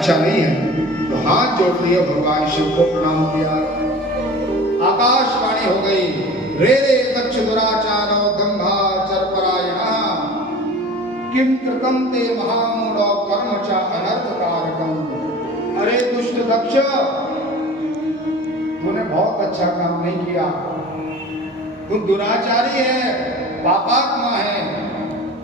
अच्छा नहीं है। तो हाथ जोड़ दिए, भगवान शिव को प्रणाम किया। आकाशवाणी हो गई, रे रे कच्छ दुराचारो दंभाचर परायणः किम कृतं ते महामूढ़ो कर्म च अनर्थकारकम्। अरे दुष्ट दक्ष, तूने बहुत अच्छा काम नहीं किया, तू दुराचारी है, पापात्मा है,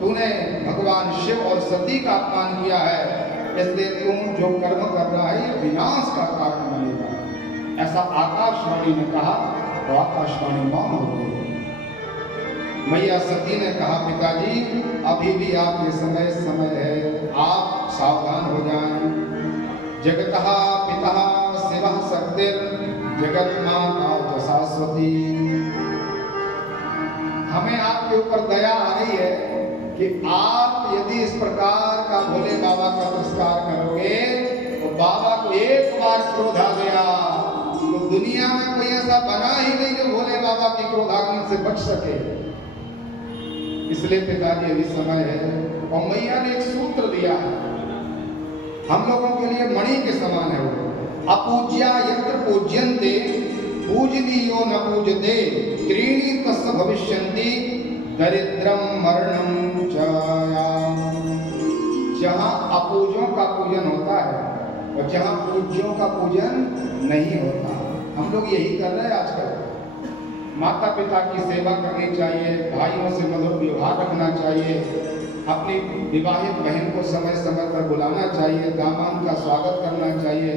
तूने भगवान शिव और सती का अपमान किया है, इसलिए तुम जो कर्म कर रहा है ये विनाश का कारण बनेगा। ऐसा आकाशवाणी ने कहा तो आकाशवाणी मौन हो गई। मैया सती ने कहा, पिताजी अभी भी आपके समय है, आप सावधान हो जाएं। जगतः पिता शिवः शक्तिर् जगत माता च शाश्वती। हमें आपके ऊपर दया आ रही है कि आप यदि इस प्रकार का भोले बाबा का पुरस्कार करोगे तो बाबा को एक बार क्रोध आ गया तो दुनिया में कोई ऐसा बना ही नहीं जो भोले बाबा की क्रोधाग्नि से बच सके। इसलिए पिताजी अभी समय है। और मैया ने एक सूत्र दिया है, हम लोगों के लिए मणि के समान है वो। अपूज्या यत्र पूज्यन्ते पूजनीयो न पूजते त्रीणि तस्य भविष्यन्ति दरिद्रम मरणम च। जहाँ अपूज्यों का पूजन होता है और जहाँ पूज्यों का पूजन नहीं होता, हम लोग यही कर रहे हैं आजकल। माता पिता की सेवा करनी चाहिए, भाइयों से मधुर व्यवहार रखना चाहिए, अपनी विवाहित बहन को समय समय पर बुलाना चाहिए, दामाद का स्वागत करना चाहिए।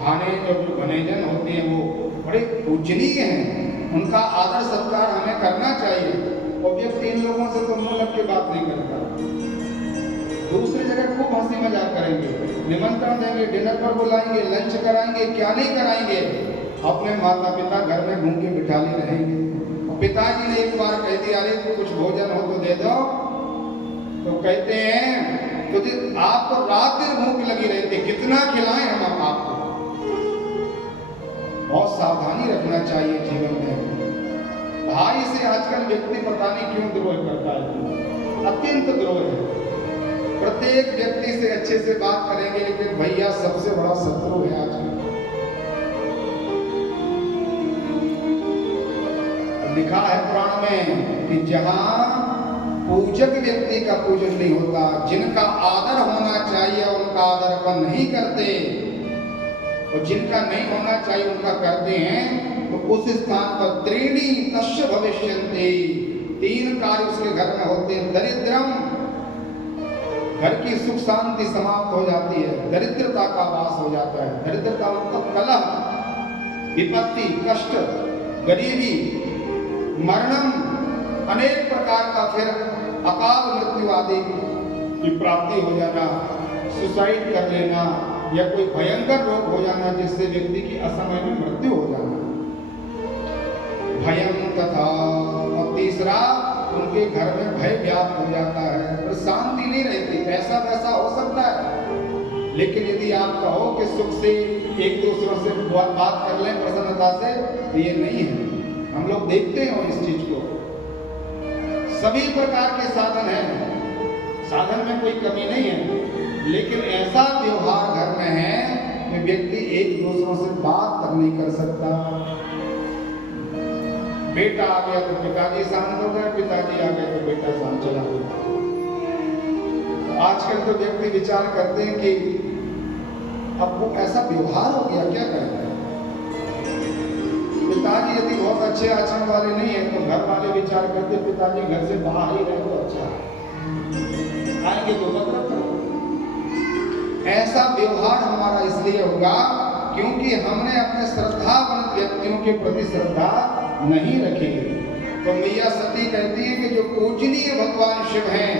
भानेज और जो भनेजन होते हैं वो बड़े पूजनीय हैं, उनका आदर सत्कार हमें करना चाहिए। और व्यक्ति इन लोगों से तो मुंह लग के बात नहीं करता, दूसरी जगह खूब हंसी मजाक करेंगे, निमंत्रण देंगे, डिनर पर बुलाएंगे, लंच कराएंगे, क्या नहीं कराएंगे, अपने माता पिता घर में घूम के बिठाले रहेंगे। और पिताजी ने एक बार कह दिया, अरे तो कुछ भोजन हो तो दे दो, तो कहते हैं तो आपको रात दिन भूख लगी रहती, कितना खिलाएं हम आपको। बहुत सावधानी रखना चाहिए जीवन में। भाई से आजकल व्यक्ति पता नहीं क्यों द्रोह करता है, अत्यंत द्रोह है। प्रत्येक व्यक्ति से अच्छे से बात करेंगे, लेकिन भैया सबसे बड़ा शत्रु है आजकल। लिखा है पुराण में कि जहां पूजक व्यक्ति का पूजन नहीं होता, जिनका आदर होना चाहिए उनका आदर अपन नहीं करते, और जिनका नहीं होना चाहिए उनका करते हैं, तो उस स्थान पर त्रीणि तस्य भविष्यन्ति, तीन कार्य उसके घर में होते हैं। दरिद्रम, घर की सुख शांति समाप्त हो जाती है, दरिद्रता का वास हो जाता है। दरिद्रता मतलब कलह, विपत्ति, कष्ट, गरीबी, मरणम, अनेक प्रकार का फिर अकाल मृत्यु आदि की प्राप्ति हो जाना, सुसाइड कर लेना या कोई भयंकर रोग हो जाना जिससे व्यक्ति की असमय में मृत्यु हो जाना, भयम तथा। और तीसरा, उनके घर में भय व्याप्त हो जाता है, तो शांति नहीं रहती। ऐसा वैसा हो सकता है, लेकिन यदि आप कहो कि सुख से एक दूसरों से बात कर लें प्रसन्नता से, तो ये नहीं है। हम लोग देखते हैं इस चीज को। सभी प्रकार के साधन हैं, साधन में कोई कमी नहीं है, लेकिन ऐसा व्यवहार घर में है कि व्यक्ति एक दूसरों से बात तक नहीं कर सकता। बेटा आ गया तो पिताजी शांत हो गए, पिताजी आ गए तो बेटा शांत चला गया। आजकल तो व्यक्ति विचार करते हैं कि अब वो ऐसा व्यवहार हो गया, क्या करें। पिताजी यदि बहुत अच्छे आचरण वाले नहीं है तो घर वाले विचार करते पिताजी घर से बाहर ही रहे तो अच्छा है, आएंगे तो मतलब करो। ऐसा व्यवहार हमारा इसलिए होगा क्योंकि हमने अपने श्रद्धावान व्यक्तियों के प्रति श्रद्धा नहीं रखी। तो मैया सती कहती है कि जो पूजनीय भगवान शिव हैं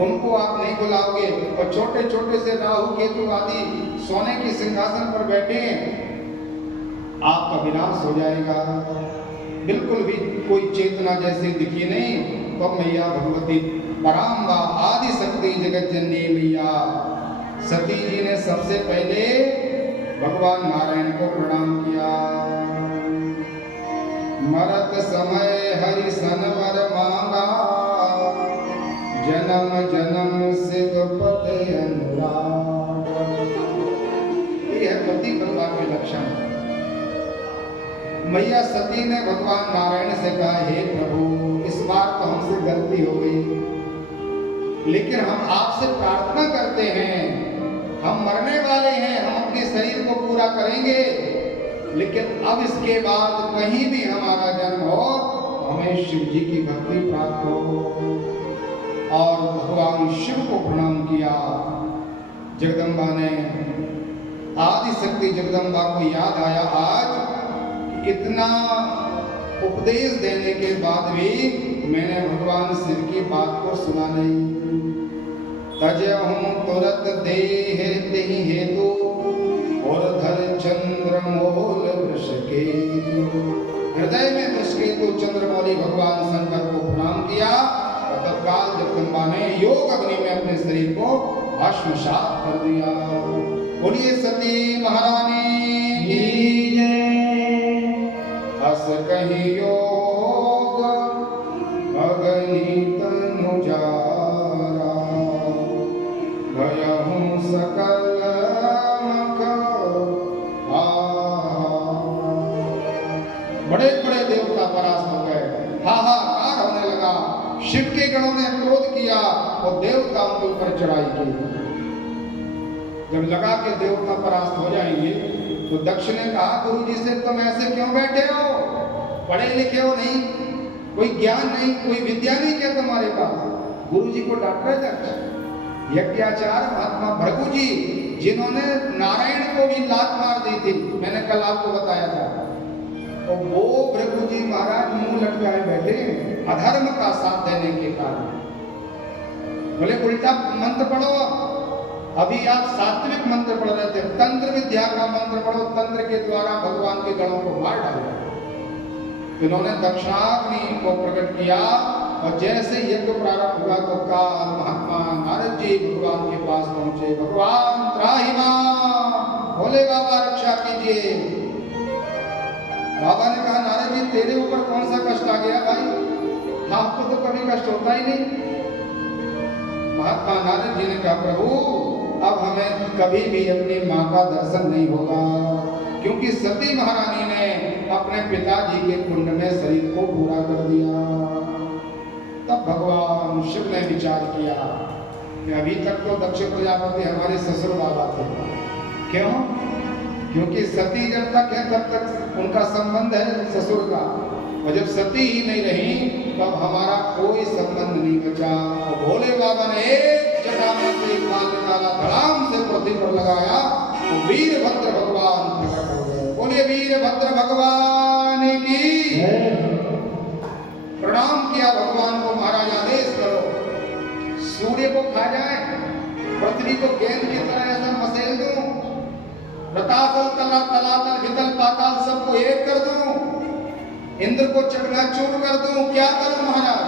उनको आप नहीं बुलाओगे, और छोटे छोटे से राहु केतु आदि सोने के सिंहासन पर बैठे हैं, आपका विनाश हो जाएगा। बिल्कुल भी कोई चेतना जैसी दिखी नहीं। तो मैया भगवती पराम्बा आदि शक्ति जगत जननी मैया सती जी ने सबसे पहले भगवान नारायण को प्रणाम किया। मरत समय हरि सनवर मांगा, जन्म जन्म शिव पद अनुराग। दक्षिण। मैया सती ने भगवान नारायण से कहा, हे प्रभु इस बार तो हमसे गलती हो गई, लेकिन हम आपसे प्रार्थना करते हैं, हम मरने वाले हैं, हम अपने शरीर को पूरा करेंगे, लेकिन अब इसके बाद कहीं भी हमारा जन्म हो हमें शिव जी की भक्ति प्राप्त हो। और भगवान शिव को प्रणाम किया। जगदम्बा ने, आदि शक्ति जगदम्बा को याद आया आज इतना उपदेश देने के बाद भी मैंने भगवान शिव की बात को सुना नहीं। तजहूं तुरत देह तेहि हेतु और धर चंद्रमौल वृष के। हृदय में वृष केतु चंद्रमौली भगवान शंकर को प्रणाम किया। तत्काल जगदम्बा ने योग अग्नि में अपने शरीर को भस्मसात कर दिया। बोलिए सती महारानी की जय। अस कहि योग अग्नि तनु जारा, भयहु सकल मख बड़े बड़े देवता परास्त हो गए, हाहाकार होने लगा। शिव के गणों ने क्रोध किया और देवता उनके ऊपर चढ़ाई की। जब लगा कि देवता परास्त हो जाएंगे तो दक्ष ने कहा, गुरु जी से तुम ऐसे क्यों बैठे हो, पढ़े लिखे हो नहीं, कोई ज्ञान नहीं, कोई विद्या नहीं क्या तुम्हारे पास। गुरु जी को डांट रहे दक्ष। यज्ञाचार्य महात्मा भृगु जी जिन्होंने नारायण को भी लात मार दी थी, मैंने कल आपको बताया था, तो वो भृगु जी महाराज मुंह लटकाए बैठे अधर्म का साथ देने के कारण। बोले उल्टा मंत्र पढ़ो, अभी आप सात्विक मंत्र पढ़ रहे थे, तंत्र विद्या का मंत्र पढ़ो, तंत्र के द्वारा भगवान के गणों को मार डालो। इन्होंने दक्षिणाग्नि को प्रकट किया और जैसे यज्ञ प्रारंभ हुआ तो काल महात्मा नारद जी भगवान के पास पहुंचे। भगवान त्राहि मां, भोले बाबा रक्षा कीजिए। बाबा ने कहा, नारद जी तेरे ऊपर कौन सा कष्ट आ गया भाई, आपको तो कभी कष्ट होता ही नहीं। महात्मा नारद जी ने कहा, प्रभु अब हमें कभी भी अपनी मां का दर्शन नहीं होगा, क्योंकि सती महारानी ने अपने पिताजी के कुंड में शरीर को पूरा कर दिया। तब भगवान शिव ने विचार किया कि अभी तक तो दक्ष प्रजापति हमारे ससुर बाबा थे, क्यों? क्योंकि सती जब तक है तब तक उनका संबंध है ससुर का, और जब सती ही नहीं रही तब तो हमारा कोई संबंध नहीं बचा। और भोले बाबा ने एक जटा में से एक माल निकाला, धड़ाम से पृथ्वी पर लगाया तो वीरभद्र भगवान प्रकट हो गए। बोलिए वीरभद्र भगवान की। प्रणाम किया भगवान को, महाराज आदेश करो सूर्य को खा जाए, पृथ्वी को गेंद की तरह ऐसा मसेल दूं, रतातल तलातल वितल पाताल सबको एक कर दूं, इंद्र को चकनाचूर कर दूं, क्या करूं महाराज?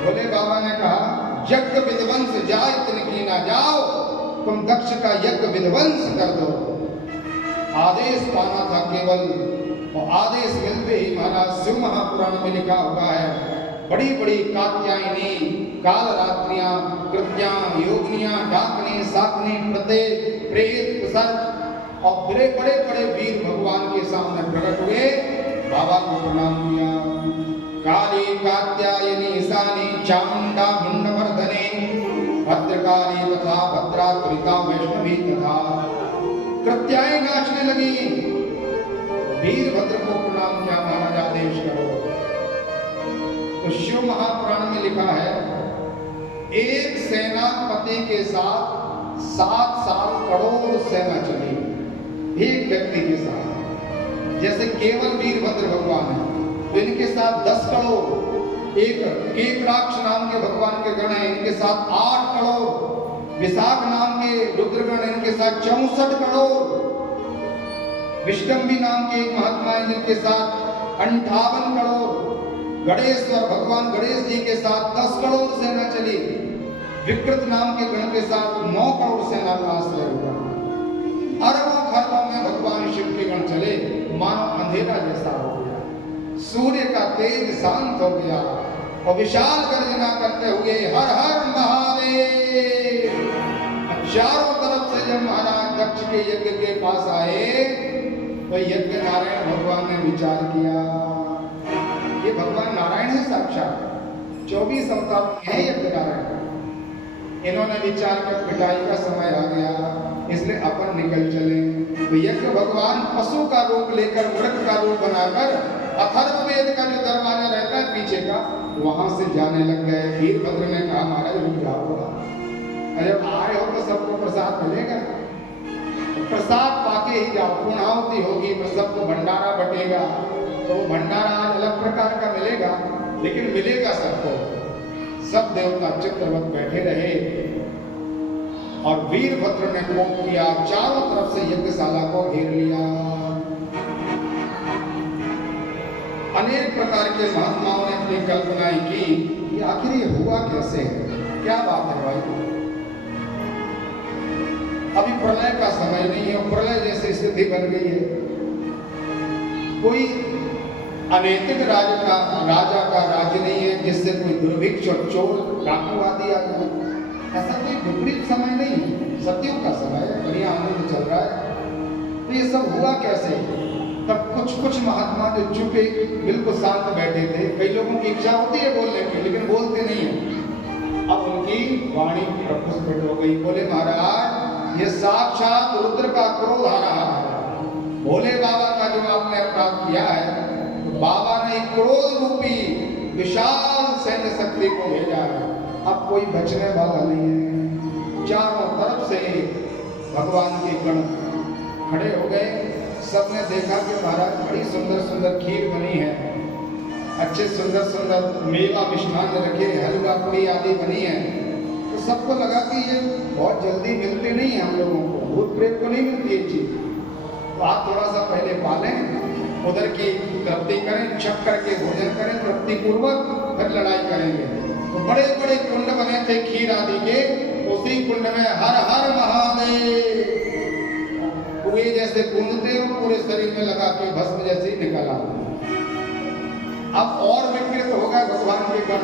भोले बाबा ने कहा, यज्ञ विध्वंस जाए तिनकी ना जाओ, तुम दक्ष का यज्ञ विध्वंस कर दो। आदेश पाना था केवल, और आदेश मिलते ही महाराज शिव महापुराण में लिखा हुआ है, बड़ी बड़ी कात्यायनी, काल रात्रियां, कृत्यां, योगिनियां, डाकनी, साकनी, प्रत्येक, प्रेत, पिशाच और बड़े बड़े बड़े वीर भगवान के सामने प्रकट हुए, बाबा को प्रणाम किया। काली कात्यायनी ईशानी चामुंडा मुंडमर्दने, भद्रकाली तथा भद्रा त्रिका वैष्णवी तथा कृत्याएं नाचने लगी। वीरभद्र को प्रणाम किया, महाराज आदेश करो। तो शिव महापुराण में लिखा है, एक सेनापति के साथ 7 साल करोड़ सेना चली, एक व्यक्ति के साथ। जैसे केवल वीरभद्र भगवान है तो इनके साथ 10 करोड़, एक राक्ष नाम के भगवान के गण हैं, इनके साथ 8 करोड़, विशाख नाम के रुद्रगण इनके साथ 64 करोड़, विष्णुवी नाम के एक महात्मा है जिनके साथ 58 करोड़, गणेश्वर भगवान गणेश जी के साथ 10 करोड़ सेना चली, विकृत नाम के गण के साथ 9 करोड़ सेना का आश्रय हुआ। अरबों खरबों में भगवान शिव के गण चले, मानो अंधेरा जैसा हो गया, सूर्य का तेज शांत हो गया और विशाल गर्जना करते हुए हर हर महादेव चारों तरफ से जब महाराज दक्ष के यज्ञ के पास आए तो यज्ञ नारायण भगवान ने विचार किया, ये भगवान नारायण है साक्षात, 24 अवतार है यज्ञ नारायण। इन्होंने विचार कर पिटाई का समय आ गया, इसलिए अपन निकल चले। तो यज्ञ भगवान पशु का रूप लेकर मृग का रूप बनाकर अथर्ववेद का जो दरवाजा रहता है पीछे का, वहां से जाने लग गए। वीरभद्र ने कहा महाराज रुक जाओ, अरे आए हो तो सबको प्रसाद मिलेगा, प्रसाद पाके ही जाओ, पूर्णाहुति होगी तो सबको भंडारा बटेगा, तो वो भंडारा आज अलग प्रकार का मिलेगा, लेकिन मिलेगा सबको। सब देवता चित्रवत बैठे रहे और वीरभद्र ने कोप किया, चारों तरफ से यज्ञशाला को घेर लिया। अनेक प्रकार के महात्माओं ने अपनी कल्पनाएं की कि आखिर ये हुआ कैसे है, क्या बात है भाई। अभी प्रलय का समय नहीं है, प्रलय जैसी स्थिति बन गई है। कोई अनैतिक राजा का राज्य नहीं है जिससे कोई दुर्भिक्ष और चोर डाकू आदि आ जाए, ऐसा कोई विपरीत समय नहीं, सत्यों का समय है, बढ़िया आनंद चल रहा है। तो ये सब हुआ कैसे? तब कुछ महात्मा जो चुपे बिल्कुल शांत बैठे थे, कई लोगों की इच्छा होती है बोलने की लेकिन बोलते नहीं है। अब उनकी वाणी प्रफुल्लित हो गई, बोले महाराज ये साक्षात रुद्र का क्रोध आ रहा है, भोले बाबा का जो आपने अपराध किया है, बाबा ने क्रोध रूपी विशाल सैन्य शक्ति को भेजा है, अब कोई बचने वाला नहीं है। चारों तरफ से भगवान के गण खड़े हो गए। सबने देखा कि महाराज बड़ी सुंदर सुंदर खीर बनी है, अच्छे सुंदर सुंदर मेवा मिष्ठान रखे, हलवा पूरी आदि बनी है। तो सबको लगा कि ये बहुत जल्दी मिलते नहीं है, हम लोगों को भूत प्रेत को नहीं मिलती ये चीज, तो आप थोड़ा सा पहले पालें, उधर की तृप्ति करें, छक करके भोजन करें तृप्ति पूर्वक, फिर लड़ाई करेंगे। तो बड़े बड़े कुंड बने थे खीर आदि के, उसी कुंड में हर हर महादेव कुएं जैसे कूदते हो, पूरे शरीर में लगा के भस्म जैसे ही निकल आते। अब और विकृत हो गए भगवान के गण।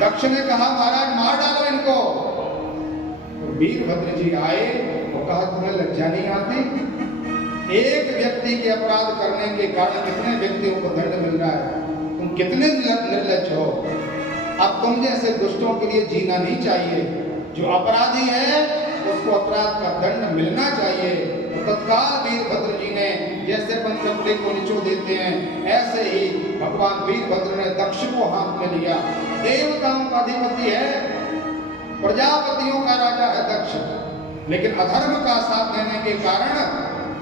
दक्ष ने कहा महाराज मार डालो इनको। तो वीरभद्र जी आए, वो कहा तुम्हें लज्जा नहीं आती? एक व्यक्ति के अपराध करने के कारण कितने व्यक्तियों को दंड मिल रहा है, तुम कितने निर्लज्ज हो। अब तुम जैसे दुष्टों के लिए जीना नहीं चाहिए, जो अपराधी है उसको अपराध का दंड मिलना चाहिए। तो तत्काल वीरभद्र जी ने जैसे अपन कपड़े को निचो देते हैं, ऐसे ही भगवान वीरभद्र ने दक्ष को हाथ में लिया। देवताओं का अधिपति है, प्रजापतियों का राजा है दक्ष, लेकिन अधर्म का साथ देने के कारण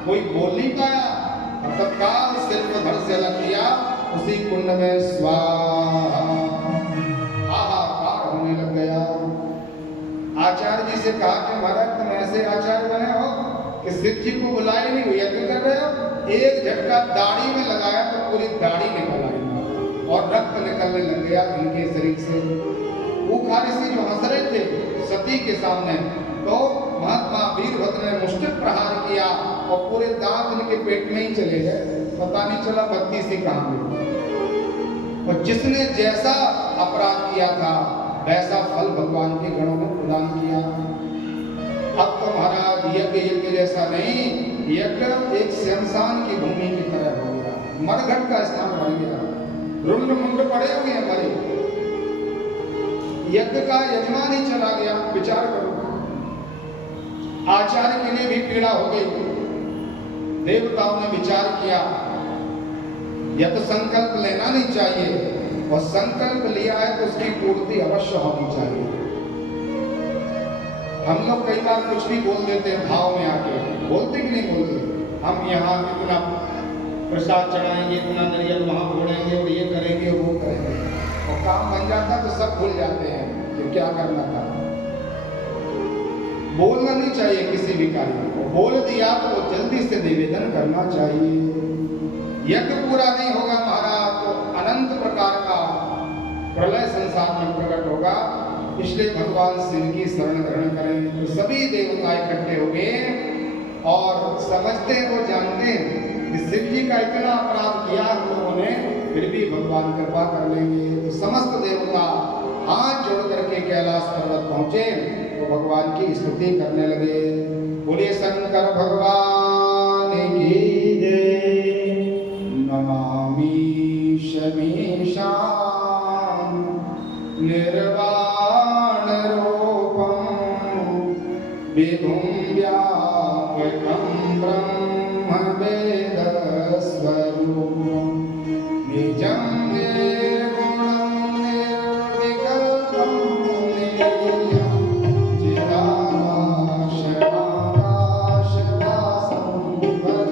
कोई बोल नहीं पाया। और तत्काल सिर को धड़ से अलग किया, उसी कुंड में स्वाहा हाहाकार होने लग गया। आचार्य जी से कहा कि महाराज तुम ऐसे आचार्य बने हो कि शिव जी को बुलाए नहीं, यज्ञ कर रहे हो, एक झटका दाढ़ी में लगाया तो पूरी दाढ़ी निकल आई और रक्त निकलने लग गया इनके शरीर से। ऊखारी से जो हंस रहे थे सती के सामने, तो महात्मा वीरभद्र ने मुष्टिक प्रहार किया और पूरे दांत इनके पेट में ही चले गए, पता नहीं चला बत्ती से कहां गई। और जिसने जैसा अपराध किया था वैसा फल भगवान के गणों ने प्रदान किया। अब तो महाराज यज्ञ जैसा नहीं, यज्ञ एक शमशान की भूमि की तरह हो गया, मरघट का स्थान बन गया, रुंड मुंड पड़े हुए हमारे। यज्ञ का यजमान ही चला गया, विचार करो। आचार्य के लिए भी पीड़ा हो गई। देवताओं ने विचार किया, यह तो संकल्प लेना नहीं चाहिए, और संकल्प लिया है तो उसकी पूर्ति अवश्य होनी चाहिए। हम लोग कई बार कुछ भी बोल देते हैं भाव में आके, बोलते कि नहीं बोलते? हम यहाँ इतना प्रसाद चढ़ाएंगे, इतना नारियल वहां फोड़ेंगे और ये करेंगे वो करेंगे, और काम बन जाता तो सब भूल जाते हैं कि क्या करना था। बोलना नहीं चाहिए किसी भी कार्य को, बोल दिया तो वो जल्दी से निवेदन करना चाहिए। यज्ञ पूरा नहीं होगा महाराज तो अनंत प्रकार का प्रलय संसार में प्रकट होगा। इसलिए भगवान शिव की शरण ग्रहण करें। तो सभी देवता इकट्ठे हो गए और समझते हैं, वो जानते हैं कि शिव जी का इतना अपराध किया हम लोगों ने, फिर भी भगवान कृपा कर लेंगे। तो समस्त देवता हाथ जोड़ करके कैलाश पर्वत पहुंचे तो भगवान की स्तुति करने लगे। बोलिए विभुं व्यापकं ब्रह्म वेदस्वरूपं निजं निर्गुणं निर्विकल्पं निरीयं चिदाकाशमाकाशवासं भजे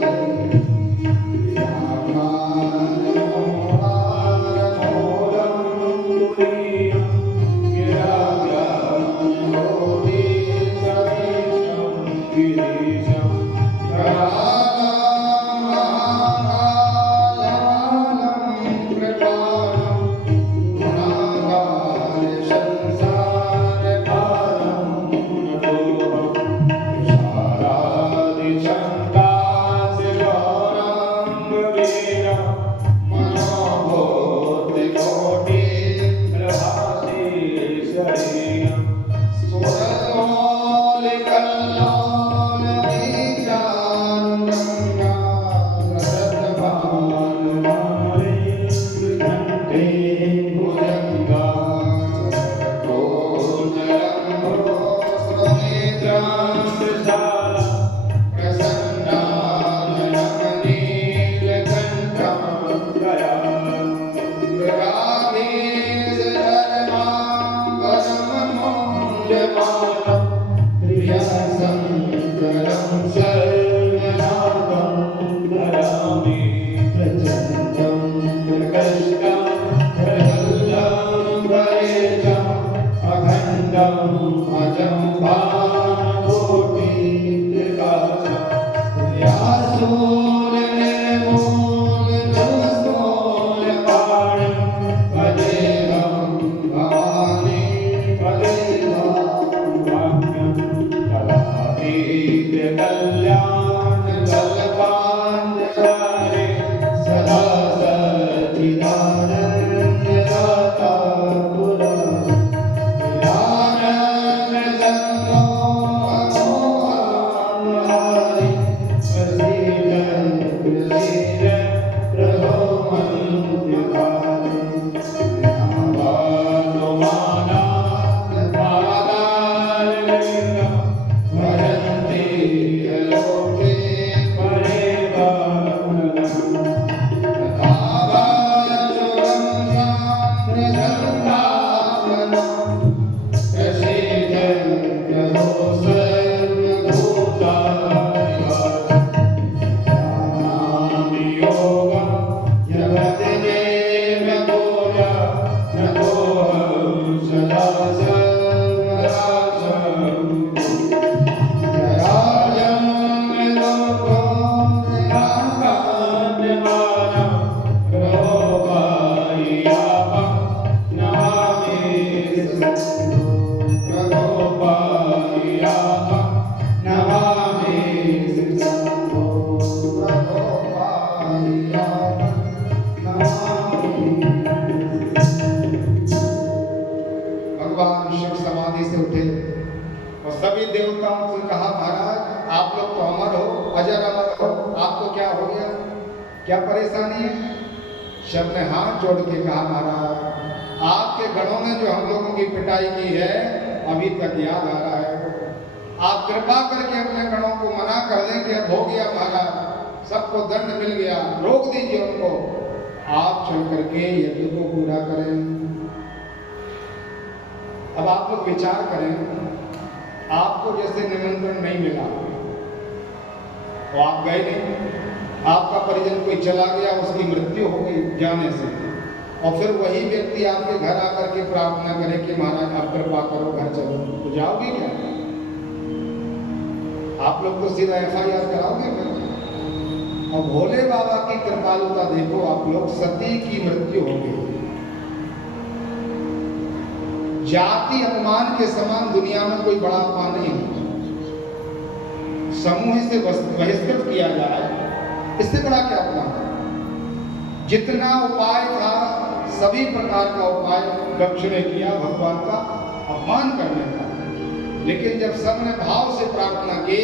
क्या परेशानी है? शब ने हाथ जोड़ के कहा महाराज, आपके गणों ने जो हम लोगों की पिटाई की है अभी तक याद आ रहा है। आप कृपा करके अपने गणों को मना कर दें कि अब हो गया महाराज, सबको दंड मिल गया, रोक दीजिए उनको, आप चल करके यज्ञ को पूरा करें। अब आप लोग विचार करें, आपको जैसे निमंत्रण नहीं मिला तो आप गए नहीं, आपका परिजन कोई चला गया, उसकी मृत्यु हो गई जाने से, और फिर वही व्यक्ति आपके घर आकर के प्रार्थना करे कि महाराज आप कृपा करो घर चलो, तो जाओगे क्या? आप लोग तो सीधा FIR कराओगे क्या? और भोले बाबा की कृपालुता देखो आप लोग, सती की मृत्यु हो गई, जाति अपमान के समान दुनिया में कोई बड़ा अपमान नहीं है। समूह से बहिष्कृत किया जाए, इससे बड़ा क्या अपमान है? जितना उपाय था सभी प्रकार का उपाय दक्ष ने किया भगवान का अपमान करने का, लेकिन जब सबने भाव से प्रार्थना की,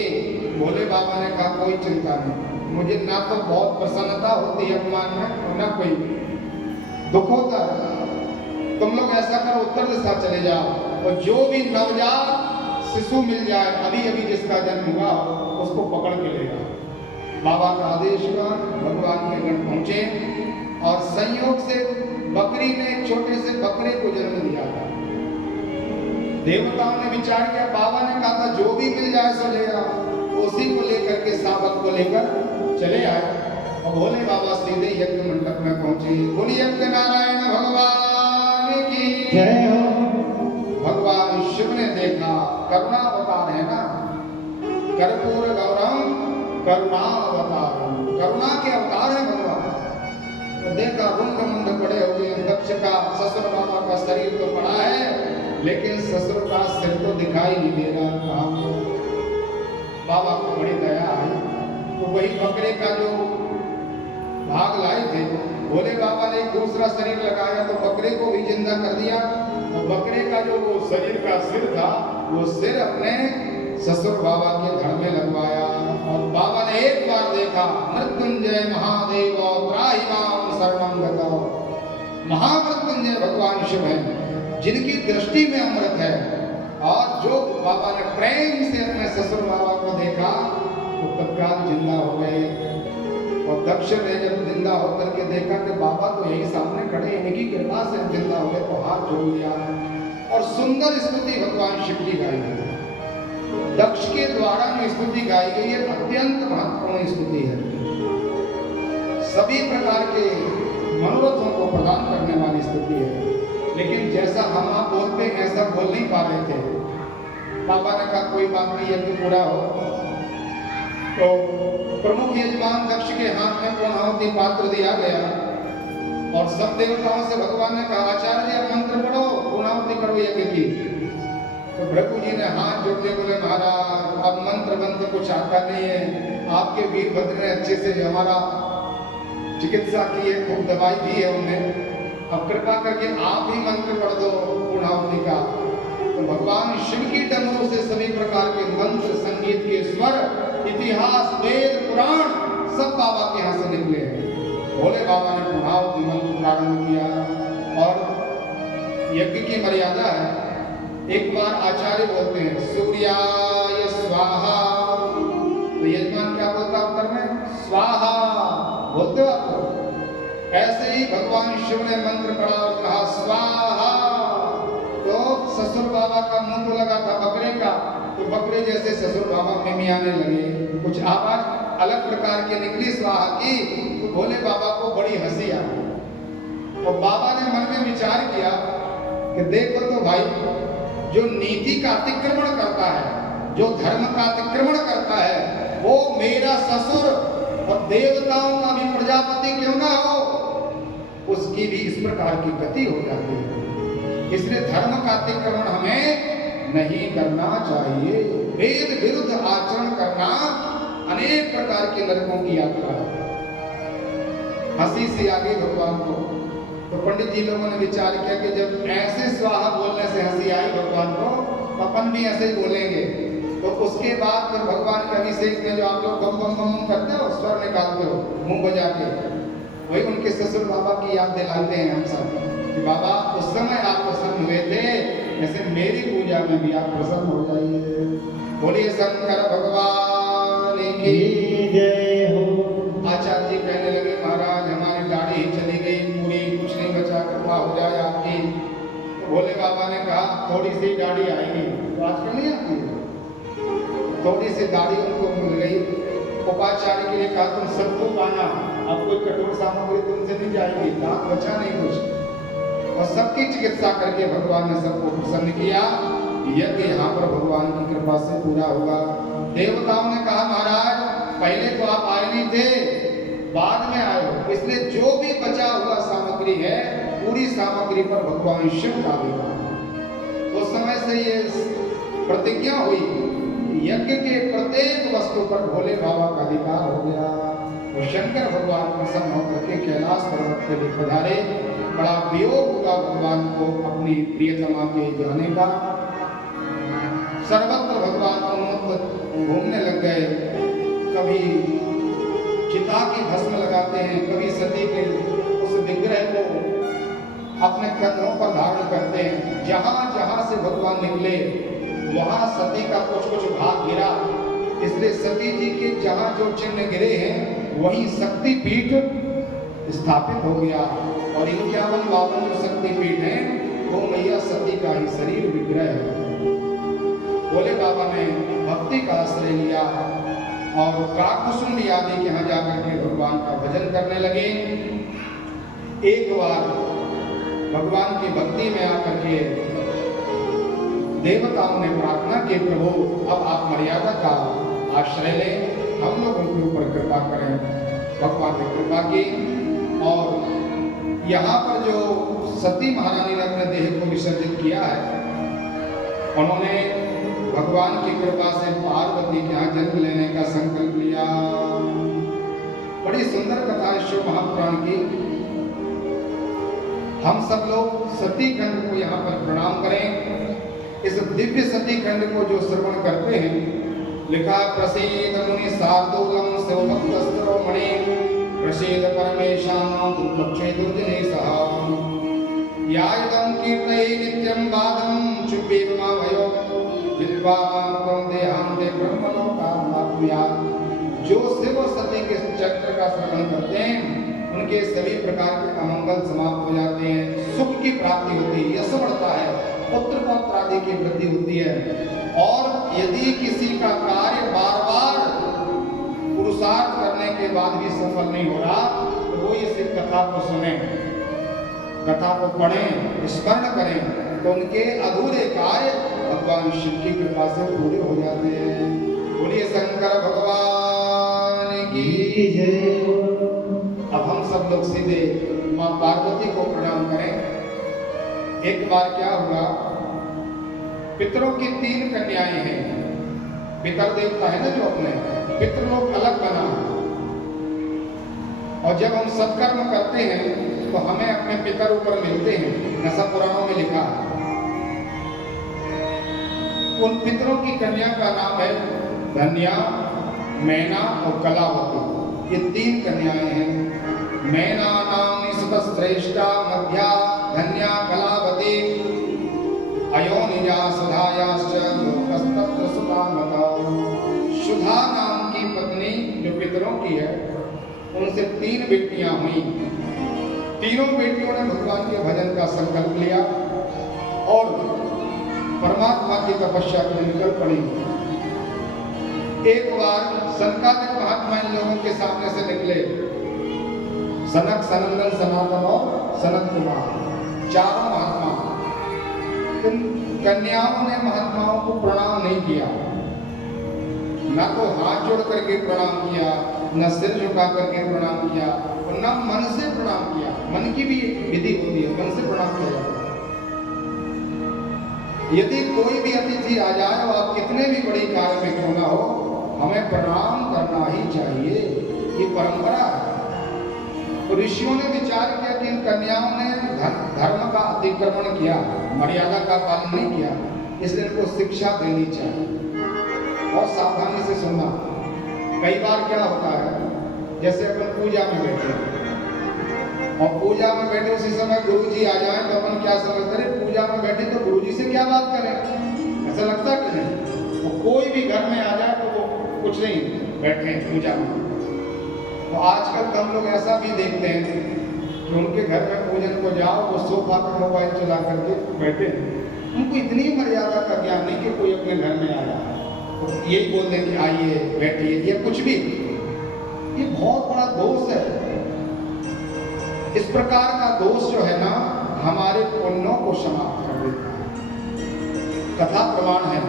भोले बाबा ने कहा कोई चिंता नहीं, मुझे ना तो बहुत प्रसन्नता होती है अपमान में और ना कोई दुख होता है। तुम लोग ऐसा करो, उत्तर दिशा चले जाओ और जो भी नवजात शिशु मिल जाए, अभी अभी जिसका जन्म हुआ हो, उसको पकड़ के ले आओ। बाबा का आदेश हुआ, भगवान के गण पहुंचे और संयोग से बकरी ने एक छोटे से बकरे को जन्म दिया था। देवताओं ने विचार किया, बाबा ने कहा था जो भी मिल जाए सो ले आओ, उसी को लेकर के शावक को लेकर चले आए और भोले बाबा सीधे यज्ञ मंडप में पहुंचे। बोलिए यज्ञ नारायण भगवान की जय हो। भगवान शिव ने देखा, करुणा अवतार है ना, कर्पूर गौरम करुणा अवतार, करुणा के अवतार है भगवान। तो देखा रुंड मुंड पड़े हुए दक्ष का ससुर बाबा का शरीर तो पड़ा है, लेकिन ससुर का सिर तो दिखाई नहीं दे रहा। बाबा को बड़ी दया आई, तो वही बकरे का जो भाग लाए थे, भोले बाबा ने एक दूसरा शरीर लगाया तो बकरे को भी जिंदा कर दिया। और बकरे का जो वो शरीर का सिर था, वो सिर अपने ससुर बाबा के धड़ में लगवाया और बाबा ने एक बार देखा, मृत्युंजय महादेव त्राहि मां शरणं गतः। महामृत्युंजय भगवान शिव हैं, जिनकी दृष्टि में अमृत है। और जो बाबा ने प्रेम से अपने ससुर बाबा को देखा तो तत्काल जिंदा हो गए। और दक्ष ने जब जिंदा होकर के देखा कि बाबा तो यही सामने खड़े, इनकी कृपा से जिंदा हो गए, तो हाथ जोड़ लिया और सुंदर स्तुति भगवान शिव की गाई गई। दक्ष के द्वारा जो स्तुति गाई गई है, अत्यंत महत्वपूर्ण स्तुति है। सभी प्रकार के मनोरथों को प्रदान करने वाली स्तुति है। लेकिन जैसा हम आप बोलते हैं ऐसा बोल नहीं पा रहे थे। बाबा ने कहा कोई बात नहीं, यज्ञ पूरा हो। तो प्रमुख यजमान दक्ष के हाथ में पूर्णाहुति पात्र दिया गया और सब देवताओं से भगवान ने कहा, आचार्य मंत्र पढ़ो, पूर्णाहुति करो यज्ञ की। तो भृगु जी ने हाथ जोड़ते बोले, महाराज अब मंत्र मंत्र कुछ आता नहीं है, आपके वीरभद्र ने अच्छे से हमारा चिकित्सा की है, खूब दवाई दी है उन्हें, अब कृपा करके आप ही मंत्र पढ़ दो पूर्णाहुति का। तो भगवान शिव की डमरू से सभी प्रकार के मंत्र, संगीत के स्वर, इतिहास, वेद, पुराण सब बाबा के यहाँ से निकले हैं। भोले बाबा ने पूर्णाहुति मंत्र प्रारंभ किया और यज्ञ की मर्यादा है, एक बार आचार्य बोलते हैं सूर्याय स्वाहा, तो यजमान क्या बोलता है उत्तर में? स्वाहा बोलते हो आप? ऐसे ही भगवान शिव ने मंत्र पढ़ा और कहा स्वाहा। तो ससुर बाबा का मुंह तो लगा था बकरे का, तो बकरे जैसे ससुर बाबा मिमियाने लगे, कुछ आवाज अलग प्रकार की निकली स्वाहा की। तो भोले बाबा को बड़ी हंसी आ गई और बाबा ने मन में विचार किया कि देखो तो भाई, जो नीति का अतिक्रमण करता है, जो धर्म का अतिक्रमण करता है, वो मेरा ससुर और देवताओं का भी प्रजापति क्यों ना हो, उसकी भी इस प्रकार की गति हो जाती है। इसलिए धर्म का अतिक्रमण हमें नहीं करना चाहिए। वेद विरुद्ध आचरण करना अनेक प्रकार के नरकों की यात्रा है। हंसी से आगे भगवान को, तो पंडित जी लोगों ने विचार किया कि जब ऐसे स्वाहा बोलने से हंसी आई भगवान को, तो अपन भी ऐसे ही बोलेंगे। तो उसके बाद फिर भगवान के अभिषेक में जो आप लोग बम बम बम करते हो, स्वर निकालते हो मुंह बजा के, वही उनके ससुर बाबा की याद दिलाते हैं हम सब कि बाबा उस समय आप प्रसन्न हुए थे, ऐसे मेरी पूजा में भी आप प्रसन्न हो जाइए। बोलिए शंकर भगवान की जय हो। आचार्य जी कहने लगे, महाराज हमारी गाड़ी ही चली गई पूरी, कुछ नहीं बचा, कृपा हो जाए आपकी। तो भोले बाबा ने कहा थोड़ी सी गाड़ी आएगी, तो आजकल नहीं आती है, थोड़ी सी गाड़ी उनको मिल गई। उपाचार्य के लिए कहा तुम सबको पाना, अब कोई कठोर सामग्री तुमसे नहीं जाएगी, दांत बचा नहीं कुछ। और सबकी चिकित्सा करके भगवान ने सबको प्रसन्न किया। यज्ञ यहाँ पर भगवान की कृपा से पूरा हुआ। देवताओं ने कहा महाराज पहले तो आप आए नहीं थे, बाद में आए हो, इसलिए जो भी बचा हुआ सामग्री है पूरी सामग्री पर भगवान शिव का अधिकार। उस समय से ये प्रतिज्ञा हुई, यज्ञ के प्रत्येक वस्तु पर भोले बाबा का अधिकार हो गया। वो शंकर भगवान प्रसन्न होकर के कैलाश पर्वत के लिए पधारे। बड़ा वियोग हुआ भगवान को अपनी प्रियतमा के जाने का। सर्वत्र भगवान उन्मत्त घूमने लग गए, कभी चिता की भस्म लगाते हैं, कभी सती के उस विग्रह को अपने कंधों पर धारण करते हैं। जहां जहां से भगवान निकले वहां सती का कुछ कुछ भाग गिरा, इसलिए सती जी के जहां जो चिन्ह गिरे हैं वही शक्ति पीठ स्थापित हो गया। और 51 जो शक्ति पीठ है वो मैया सती का ही शरीर विग्रह है। भोले बाबा ने भक्ति का आश्रय लिया और काकुसुंड आदि के यहाँ जाकर के भगवान का भजन करने लगे। एक बार भगवान की भक्ति में आकर के देवताओं ने प्रार्थना की, प्रभु अब आप मर्यादा का आश्रय लें, हम लोगों के ऊपर कृपा करें। भगवान ने कृपा की और यहाँ पर जो सती महारानी ने अपने देह को विसर्जित किया है, उन्होंने भगवान की कृपा से पार्वती के यहाँ जन्म लेने का संकल्प लिया। बड़ी सुंदर कथा है शिव महापुराण की। हम सब लोग सती खंड को यहाँ पर प्रणाम करें। इस दिव्य सती खंड को जो श्रवण करते हैं, लिखा प्रसीद मुनि शार्दूलम शिवभक्तस्त्रो मणि प्रसीद परमेशान दुर्लक्षे दुर्जने सह यायदं कीर्तये नित्यं वादं चुप्पीमा भयो विद्वान् देहान्ते ब्रह्मलोकामाप्नुयात्। जो शिव और सती के चक्र का श्रवण करते हैं उनके सभी प्रकार के अमंगल समाप्त हो जाते हैं, सुख की प्राप्ति होती है, यश बढ़ता है, पुत्र पौत्र आदि की वृद्धि होती है। और यदि किसी का कार्य बार बार पुरुषार्थ करने के बाद भी सफल नहीं हो रहा तो वो इस कथा को सुने, कथा को पढ़ें, स्मरण करें तो उनके अधूरे कार्य भगवान शिव की कृपा से पूरे हो जाते हैं। बोलिए शंकर भगवान की जय हो। अब हम सब लोग सीधे माँ पार्वती को प्रणाम करें। एक बार क्या हुआ, पितरों की 3 कन्याएं हैं। पितर देवता है ना जो अपने, पितृलोक अलग बना। और जब हम सत्कर्म करते हैं तो हमें अपने पितर ऊपर मिलते हैं, ऐसा पुराणों में लिखा है। उन पितरों की कन्या का नाम है धन्या, मैना और कलावती। ये 3 कन्याएं हैं। मैना नाम श्रेष्ठा मध्या धन्या कलावती अयोनिजा सुधायाश्च लोकस्तत्र सुधामता। सुधा नाम की पत्नी जो पितरों की है, उनसे 3 बेटियां हुई। तीनों बेटियों ने भगवान के भजन का संकल्प लिया और परमात्मा की तपस्या के लिए निकल पड़ी। एक बार सनकादिक महात्मा इन लोगों के सामने से निकले, सनक, सनंदन, सनातन और सनत कुमार, चारों महात्मा। इन कन्याओं ने महात्माओं को प्रणाम नहीं किया, न तो हाथ जोड़ करके प्रणाम किया, न सिर झुका करके प्रणाम किया और न मन से प्रणाम किया। मन की भी विधि होती है, मन से प्रणाम किया जाता है। यदि कोई भी अतिथि आ जाए और आप कितने भी बड़ी कार्य में क्यों ना हो, हमें प्रणाम करना ही चाहिए, ये परंपरा है। तो ऋषियों ने विचार किया कि इन कन्याओं ने धर्म का अतिक्रमण किया, मर्यादा का पालन नहीं किया, इसलिए इनको शिक्षा देनी चाहिए। और सावधानी से सुनना। कई बार क्या होता है, जैसे अपन पूजा में बैठे और पूजा में बैठे उसी समय गुरु जी आ जाए तो अपन क्या समझते हैं, पूजा में बैठे तो गुरु जी से क्या बात करें, ऐसा लगता है कि नहीं। और कोई भी घर में आ जाए तो वो कुछ नहीं, बैठे हैं पूजा में। तो आजकल तो हम लोग ऐसा भी देखते हैं कि उनके घर में पूजन को जाओ, वो सोफा पर मोबाइल चला करके बैठे हैं। उनको इतनी मर्यादा का ज्ञान नहीं कि कोई अपने घर में आ जाए तो यही बोल दें कि आइए बैठिए, ये कुछ भी, ये बहुत बड़ा दोष है। इस प्रकार का दोष जो है ना, हमारे पुण्यों को समाप्त कर देता है। कथा प्रमाण है,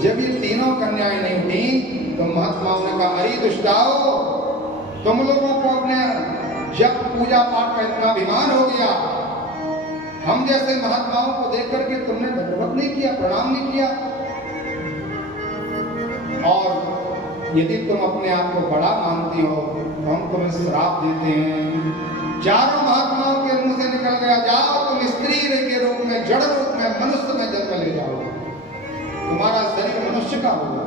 जब ये तीनों कन्याएं नहीं थी तो महात्माओं ने कहा, अरे दुष्टाओ, तुम लोगों को अपने जब पूजा पाठ का इतना अभिमान हो गया, हम जैसे महात्माओं को देख करके तुमने दंडवत नहीं किया, प्रणाम नहीं किया। और यदि तुम अपने आप को बड़ा मानती हो तो हम तुम्हें श्राप देते हैं। चारों महात्माओं के मुंह से निकल गया, जाओ तुम स्त्री के रूप में, जड़ रूप में, मनुष्य में जन्म ले जाओ, तुम्हारा शरीर मनुष्य का होगा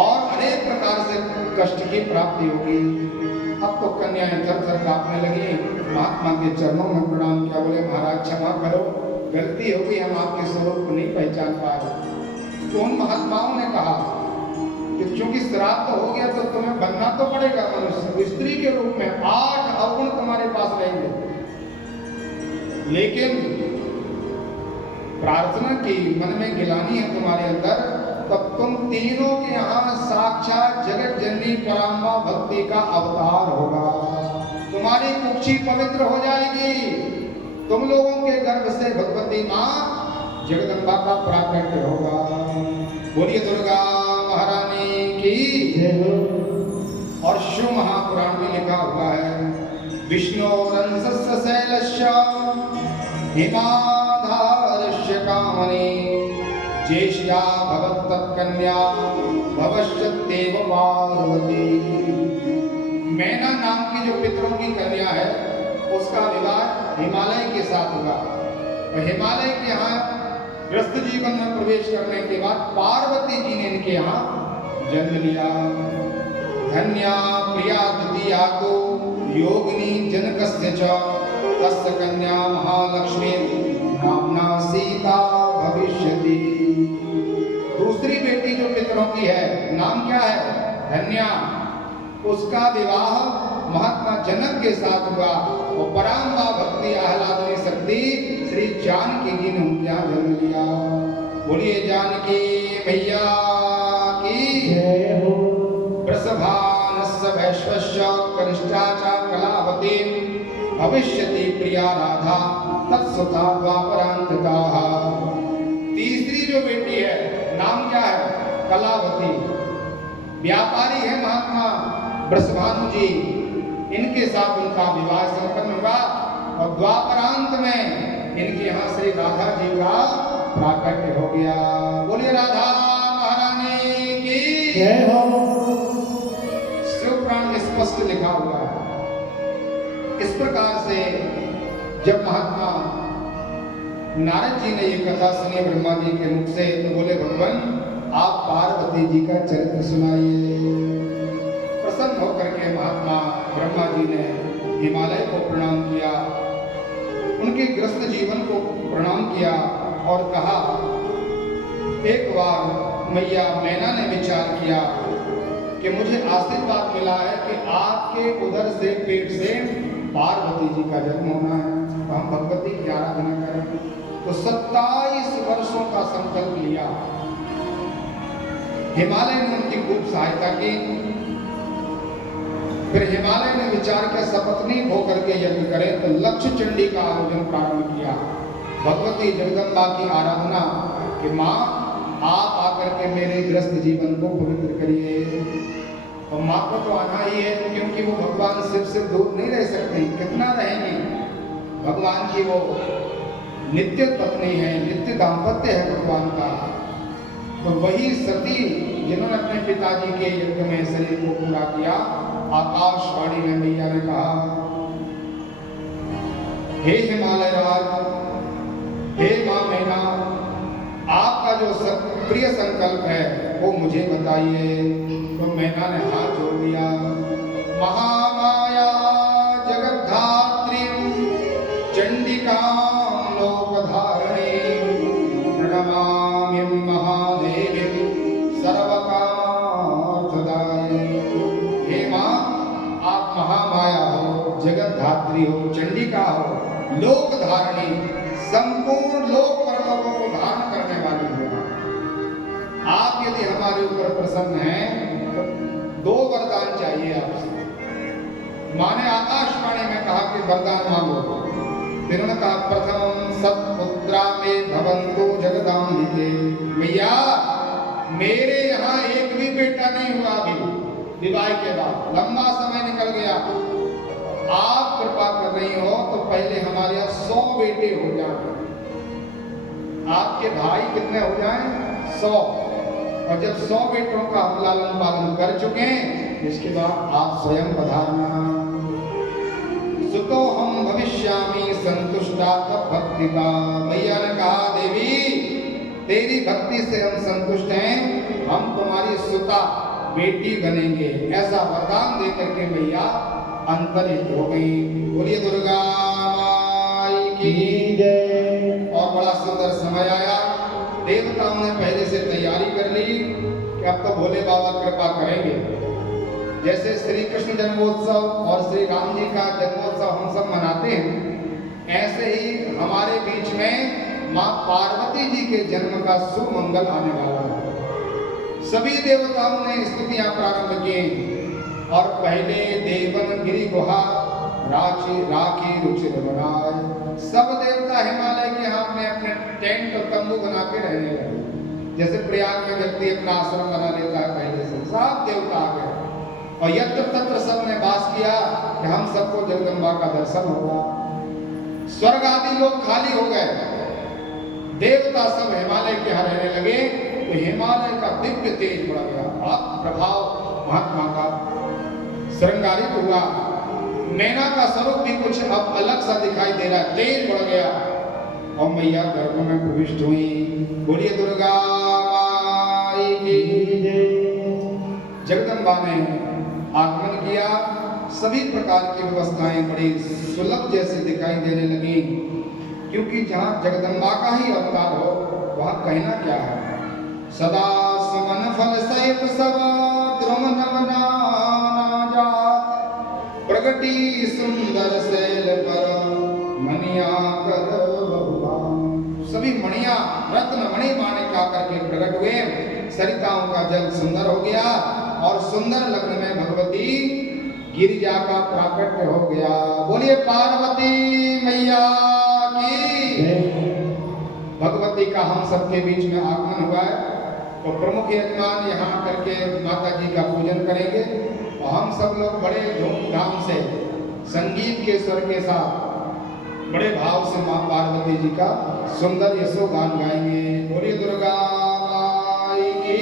और अनेक प्रकार से कष्ट की प्राप्ति होगी। अब तो कन्याएं थर थर कांपने लगी, महात्मा के चरणों में प्रणाम किया, बोले महाराज क्षमा करो, गलती हो गई, हम आपके स्वरूप को नहीं पहचान पाए। तो उन महात्माओं ने कहा कि चूंकि श्राद्ध हो गया तो तुम्हें बनना तो पड़ेगा मनुष्य, स्त्री के रूप में 8 अवगुण तुम्हारे पास रहेंगे। लेकिन प्रार्थना की, मन में गिलानी है तुम्हारे अंदर, तब तुम तीनों के यहाँ साक्षात जगत जननी पराम्बा भक्ति का अवतार होगा। तुम्हारी कुक्षी पवित्र हो जाएगी, तुम लोगों के गर्भ से भगवती माँ जगदम्बा का प्राकट्य होगा। बोलिए दुर्गा महारानी की जय हो। और शिव महापुराण में लिखा हुआ है, विष्णु रंसस्य शैलस्य हिमाधारस्य कामनी ज्येष्ठा भवत्तत्कन्या भवश्चत्येव पार्वती। मैना नाम की जो पितरों की कन्या है उसका विवाह हिमालय के साथ होगा। और हिमालय के यहाँ ग्रस्त जीवन में प्रवेश करने के बाद पार्वती जी ने इनके यहाँ जन्म लिया। धन्या प्रिया द्वितीया को योगिनी जनकस्य च तस्य कन्या महालक्ष्मी नाम्ना सीता भविष्यति। दूसरी बेटी जो पितरों की है, नाम क्या है? धन्या। उसका विवाह महात्मा जनक के साथ हुआ और पराम्बा भक्ति आह्लादनी शक्ति श्री जानकी जी ने उनके यहाँ जन्म लिया। बोलिए जानकी मैया की जय हो। वृषभानस्य वैश्वस्य कनिष्ठा च कलावती भविष्यति प्रिया राधा तत्सुता द्वापरांतकाः। तीसरी जो बेटी है, नाम क्या है? कलावती। व्यापारी है महात्मा वृषभानु जी, इनके साथ उनका विवाह संपन्न हुआ और द्वापरांत में इनके यहाँ श्री राधा जी का प्राकट्य हो गया। बोलिए राधा महारानी की जय हो। शिवपुराण में स्पष्ट लिखा हुआ है। इस प्रकार से जब महात्मा नारद जी ने ये कथा सुनी ब्रह्मा जी के मुख से, तो बोले भगवान आप पार्वती जी का चरित्र सुनाइए। प्रसन्न होकर के महात्मा ब्रह्मा जी ने हिमालय को प्रणाम किया, उनके ग्रस्त जीवन को प्रणाम किया और कहा, एक बार मैया मैना ने विचार किया कि मुझे आशीर्वाद मिला है कि आपके उधर से पेट से पार्वती जी का जन्म होना है, तो हम भगवती की आराधना करें। तो 27 वर्षों का संकल्प लिया। हिमालय ने उनकी खूब सहायता की। फिर हिमालय ने विचार किया सपत्नीक होकर के यज्ञ करें, तो लक्ष्य चंडी का आयोजन प्रारंभ किया। भगवती जगदम्बा की आराधना कि माँ आप आकर के मेरे ग्रस्त जीवन को पवित्र करिए। और माँ को तो आना ही है, क्योंकि वो भगवान शिव से दूर नहीं रह सकती। कितना रहेंगी? भगवान की वो नित्य पत्नी है, नित्य दाम्पत्य है भगवान का। तो वही सती जिन्होंने अपने पिताजी के यज्ञ में शरीर को पूरा किया, आकाशवाणी में मैया ने कहा, हे हिमालय राज, हे माँ मैना, आपका जो प्रिय संकल्प है वो मुझे बताइए। तो मैना ने हाथ जोड़ दिया। महामाया जगद्धात्री चंडिका लोकधारिणी प्रणमामि महादेवी सर्वकामार्थदायिनी। हे माँ, आप महामाया हो, जगद्धात्री हो, चंडिका हो, लोकधारिणी, संपूर्ण लोक परलोकों को धारण करने वाली हो। आप यदि हमारे ऊपर प्रसन्न हैं तो 2 वरदान चाहिए आपसे। माँ ने आकाशवाणी में कहा कि वरदान मांगो। इन्होंने कहा, प्रथम सत्पुत्रा में भवन्तु जगदाम्बिके। मैया मेरे यहाँ एक भी बेटा नहीं हुआ अभी विवाह के बाद, लंबा समय निकल गया। आप कृपा कर रही हो तो पहले हमारे यहाँ 100 बेटे हो जाएं। आपके भाई कितने हो जाएं? 100। और जब 100 बेटों का हम लालन पालन कर चुके हैं, इसके बाद आप स्वयं पधारना। सुतो हम भविष्यामि संतुष्टा तब भक्ति का। मैया ने कहा, देवी तेरी भक्ति से हम संतुष्ट हैं, हम तुम्हारी सुता बेटी बनेंगे। ऐसा वरदान देकर के मैया अंतरित हो गई। बोलिए दुर्गा माई की जय। और बड़ा सुंदर समय आया। देवताओं ने पहले से तैयारी कर ली कि अब तो भोले बाबा कृपा करेंगे। जैसे श्री कृष्ण जन्मोत्सव और श्री राम जी का जन्मोत्सव हम सब मनाते हैं, ऐसे ही हमारे बीच में माँ पार्वती जी के जन्म का सुमंगल आने वाला है। सभी देवताओं ने स्तुतियां प्रारंभ की और पहले देवन गिरी गुहा राखी राखी रुचिर बनाए। सब देवता हिमालय के यहाँ में अपने टेंट और तंबू बना के रहने लगे। जैसे प्रयाग में व्यक्ति अपना आश्रम बना लेता है, पहले से सब देवता आ गए और यत्र तत्र सब ने वास किया कि हम सबको जगदम्बा का दर्शन होगा। स्वर्ग आदि लोग खाली हो गए, देवता सब हिमालय के यहाँ रहने लगे। तो हिमालय का दिव्य तेज बढ़ गया, बड़ा प्रभाव महात्मा का श्रृंगारित हुआ। नैना का स्वरूप भी कुछ अब अलग सा दिखाई दे रहा है, तेज बढ़ गया और मैया गर्भ में प्रविष्ट हुई। बोलिए दुर्गा माई की जय। जगदम्बा ने आगमन किया। सभी प्रकार की व्यवस्थाएं बड़ी सुलभ जैसे दिखाई देने लगी, क्योंकि जहाँ जगदम्बा का ही अवतार हो वहाँ कहना क्या है। सदा समन फल सहित सब द्रुम नवना जात, प्रगति सुंदर शैल पर मणिया कर बहुभान। सभी मणिया रत्न मणि माणिक आकर के प्रकट हुए। सरिताओं का जल सुंदर हो गया और सुंदर लग्न में भगवती गिरिजा का प्राकट्य हो गया। बोलिए पार्वती मैया की। भगवती का हम सबके बीच में आगमन हुआ है। तो प्रमुख यजमान यहाँ करके माता जी का पूजन करेंगे और हम सब लोग बड़े धूमधाम से संगीत के स्वर के साथ बड़े भाव से माँ पार्वती जी का सुंदर यशो गान गाएंगे। बोलिए दुर्गा माई की।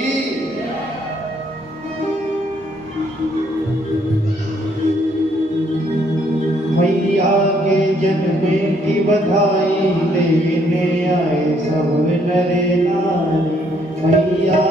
मैया के जन्म की बधाई लेने आए सब नर नारी। मैया